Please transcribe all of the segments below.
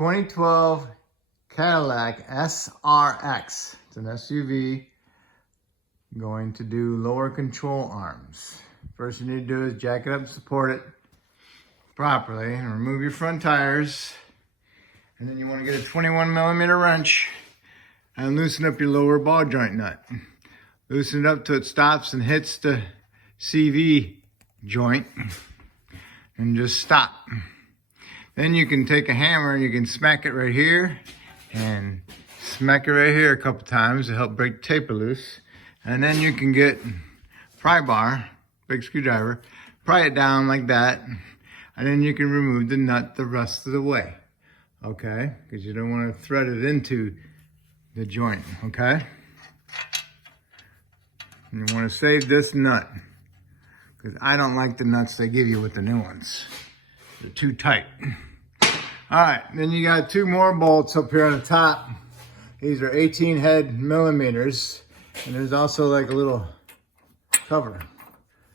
2012 Cadillac SRX. It's an SUV going to do lower control arms. First you need to do is jack it up and support it properly and remove your front tires. And then you want to get a 21mm wrench and loosen up your lower ball joint nut. Loosen it up till it stops and hits the CV joint and just stop. Then you can take a hammer and you can smack it right here and smack it right here a couple times to help break the taper loose. And then you can get pry bar, big screwdriver, pry it down like that, and then you can remove the nut the rest of the way, okay? Because you don't want to thread it into the joint, okay? And you want to save this nut, because I don't like the nuts they give you with the new ones. They're too tight. All right, then you got two more bolts up here on the top. These are 18 head millimeters. And there's also like a little cover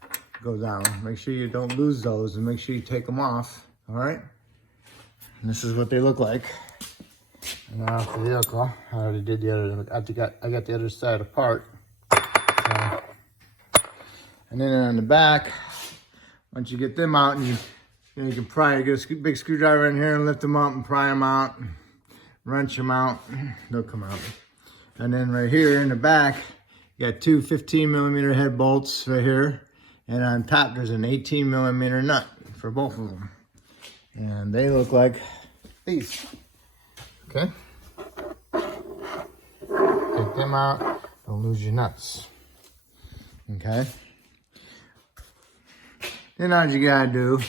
that goes down. Make sure you don't lose those and make sure you take them off, all right? And this is what they look like. And now off the vehicle, I already did the other, I got the other side apart. And then on the back, once you get them out, and you can pry, get a big screwdriver in here and lift them up and pry them out, wrench them out, they'll come out. And then right here in the back, you got two 15mm head bolts right here. And on top, there's an 18mm nut for both of them. And they look like these, okay? Take them out, don't lose your nuts, okay? Then all you gotta do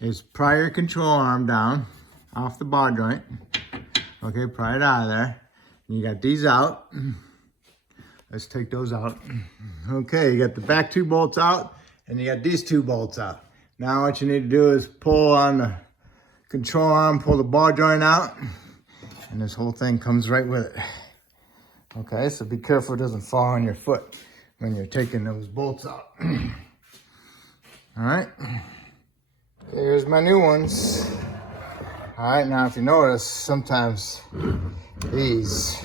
is pry your control arm down off the bar joint. Okay, pry it out of there. You got these out. Let's take those out. Okay, you got the back two bolts out and you got these two bolts out. Now what you need to do is pull on the control arm, pull the bar joint out, and this whole thing comes right with it. Okay, so be careful it doesn't fall on your foot when you're taking those bolts out. All right, okay, here's my new ones. All right, now if you notice, sometimes these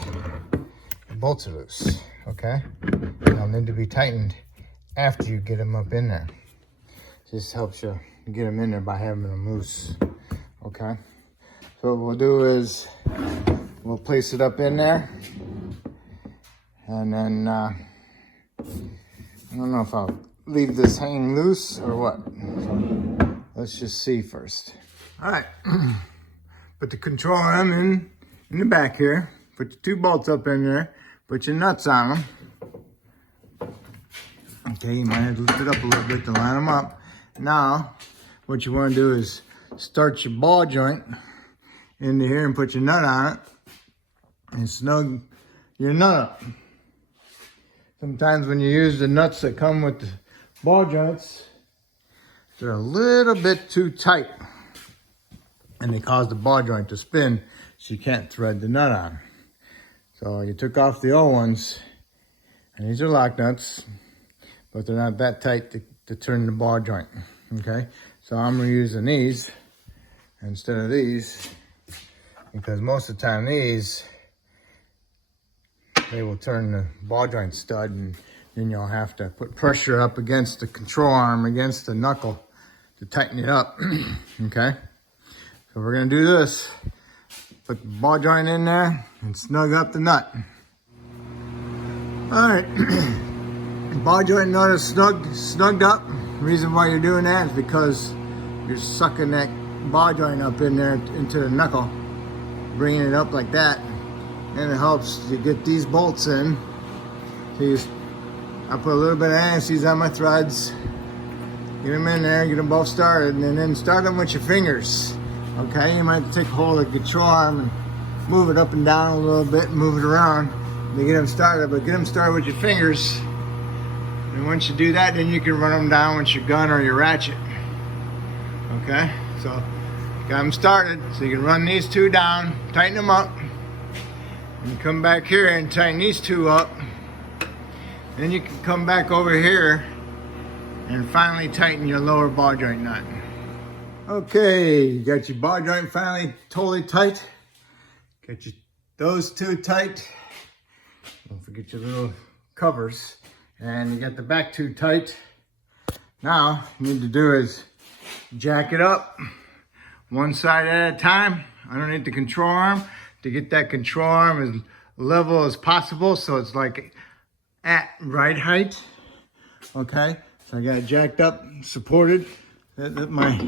bolts are loose, okay? They'll need to be tightened after you get them up in there. Just helps you get them in there by having them loose, okay? So what we'll do is we'll place it up in there, and then I don't know if I'll leave this hanging loose or what. So let's just see first. All right. Put the control arm in the back here. Put the two bolts up in there. Put your nuts on them. Okay, you might have to lift it up a little bit to line them up. Now, what you want to do is start your ball joint into here and put your nut on it and snug your nut up. Sometimes when you use the nuts that come with the ball joints, they're a little bit too tight. And they cause the ball joint to spin, so you can't thread the nut on. So you took off the old ones, and these are lock nuts, but they're not that tight to turn the ball joint, okay? So I'm using these instead of these, because most of the time these, they will turn the ball joint stud, and then you'll have to put pressure up against the control arm, against the knuckle to tighten it up, okay? So we're gonna do this. Put the ball joint in there and snug up the nut. All right, the ball joint nut is snugged up. The reason why you're doing that is because you're sucking that ball joint up in there into the knuckle, bringing it up like that, and it helps to get these bolts in. So I put a little bit of anti-seize on my threads, get them in there, get them both started, and then start them with your fingers. Okay, you might have to take a hold of the control arm and move it up and down a little bit and move it around to get them started, but get them started with your fingers. And once you do that, then you can run them down with your gun or your ratchet. Okay, so got them started, so you can run these two down, tighten them up, and come back here and tighten these two up. Then you can come back over here and finally tighten your lower ball joint nut. Okay, you got your bar joint finally totally tight. Got your those two tight. Don't forget your little covers. And you got the back two tight. Now, you need to do is jack it up one side at a time underneath the control arm to get that control arm as level as possible so it's like at right height. Okay, so I got it jacked up, supported. That my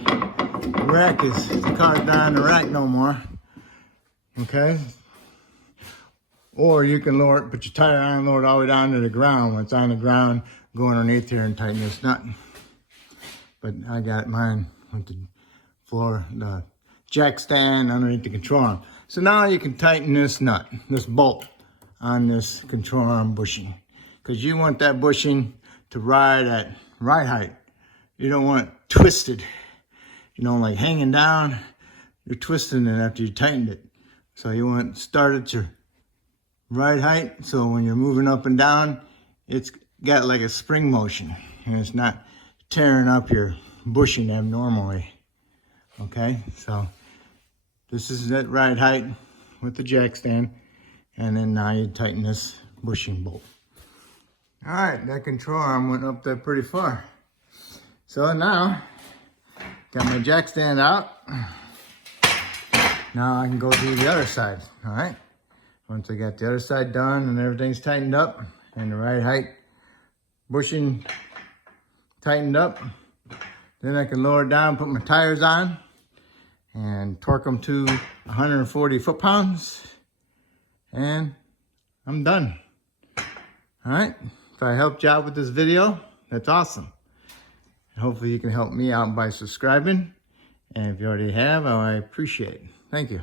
rack is, the car's not on the rack no more. Okay, or you can lower it, put your tire on, lower it all the way down to the ground. When it's on the ground, go underneath here and tighten this nut. But I got mine with the floor, the jack stand underneath the control arm. So now you can tighten this nut, this bolt on this control arm bushing. Because you want that bushing to ride at right height. You don't want it twisted, you know, like hanging down. You're twisting it after you tightened it. So you want it started to right height. So when you're moving up and down, it's got like a spring motion and it's not tearing up your bushing abnormally. Okay, so this is at right height with the jack stand, and then now you tighten this bushing bolt. All right, that control arm went up there pretty far. So now, got my jack stand out. Now I can go do the other side, all right? Once I got the other side done and everything's tightened up and the right height bushing tightened up, then I can lower it down, put my tires on, and torque them to 140 foot-pounds, and I'm done. All right, if I helped you out with this video, that's awesome. Hopefully you can help me out by subscribing, and if you already have, I appreciate it. Thank you.